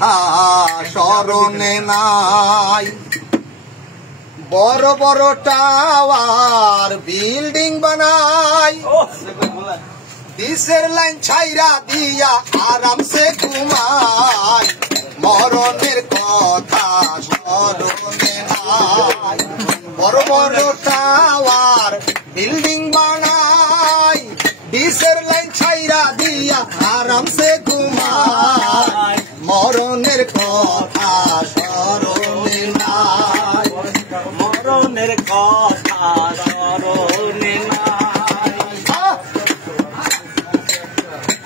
কথা স্মরণে নাই। বড় বড় টাওয়ার বিল্ডিং বানাই, দিশের লাইন ছাইরা দিয়া আরামসে ঘুমাই। মরণের কথা স্মরণে নাই। বড় বড় টাওয়ার বিল্ডিং বানাই, দিশের লাইন ছাইরা দিয়া আরামসে ঘুমাই। মরণের কথা স্মরণে নাই। মরণের কথা স্মরণে নাই।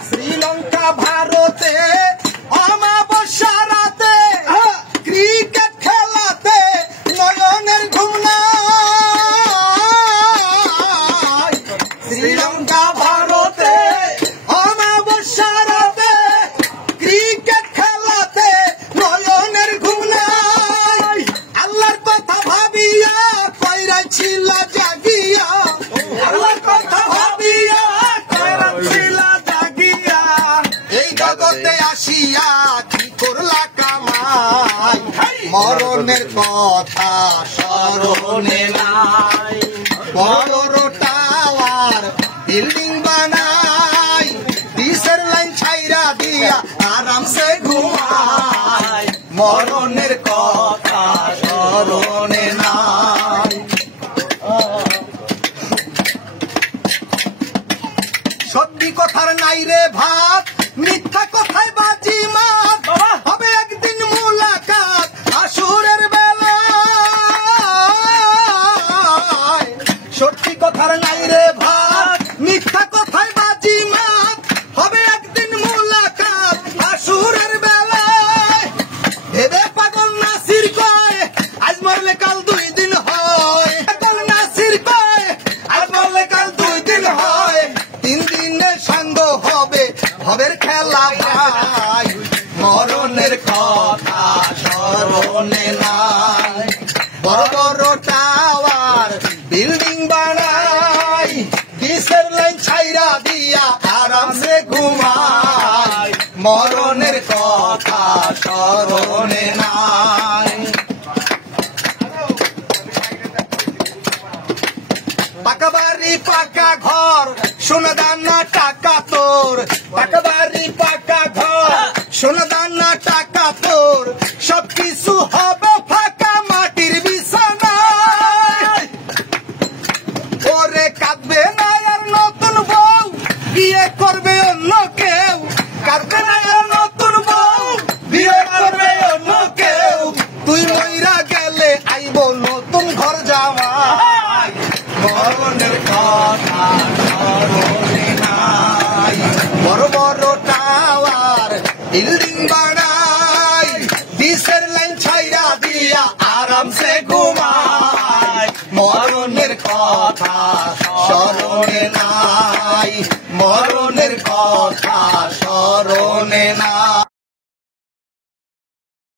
শ্রীলঙ্কা ভারতে অমাবস্যা রাতে ক্রিকেট খেলাতে নয়নের ঘুম নাই। শ্রীলঙ্কা ভারতে অমাবস্যা রাতে ক্রিকেট খেলাতে নয়নের ঘুম নাই। আল্লাহর কথা ভাবিয়া কইরা ছিল জাগিয়া, আল্লাহর কথা ভাবিয়া কইরা ছিল জাগিয়া। এই জগতে আসিয়া কি করলা কামাই। মরণের কথা স্মরণে নাই। বড় টাওয়ার বিল্ডিং বানাই, দিশের লাইন ছাইরা দিয়া আরামসে ঘুমাই। মরণের কথা স্মরণে নাই। সত্যি কথার নাই রে ভাত, মিথ্যা কথায় বাজি মাত। হবে একদিন মুলাকাত আসুরের বেলায়। সত্যি কথার নাই রে ভাত, মিথ্যা কথায় বাজি মাত। হবে একদিন মুলাকাত আসুরের বেলায়। ভেবে পাগল নাসির কয় আজ মরলে কাল 2 দিন হয়। পাগল নাসির কয় আজ মরলে কাল 2 দিন হয়। 3 দিনের সঙ্গ হবে ভবের খেলা ভাই। মরণের কথা স্মরণে নাই। বড় বড় টাওয়ার বিল্ডিং বানাই, দিশের লাইন ছাইরা দিয়া আরামসে ঘুমাই। মরণের কথা স্মরণে নাই। পাকা বাড়ি পাকা ঘর সোনা দানা টাকা তোর। পাকা বাড়ি পাকা ঘর সোনা দানা টাকা তোর। সবকিছু হবে ফাঁকা মাটির বিছানা। ওরে কাঁদবে না আর নতুন বউ, বিয়ে করবে অন্য কেউ। কাঁদবে না আর নতুন বউ, বিয়ে করবে অন্য কেউ। তুই মইরা গেলে আইব নতুন ঘর জামাই। মরণের কথা স্মরণে নাই। বড় বড় টাওয়ার বিল্ডিং বানাই, দিশের লাইন ছাইরা দিয়া আরামসে ঘুমাই। মরণের কথা স্মরণে নাই। মরণের কথা স্মরণে নাই।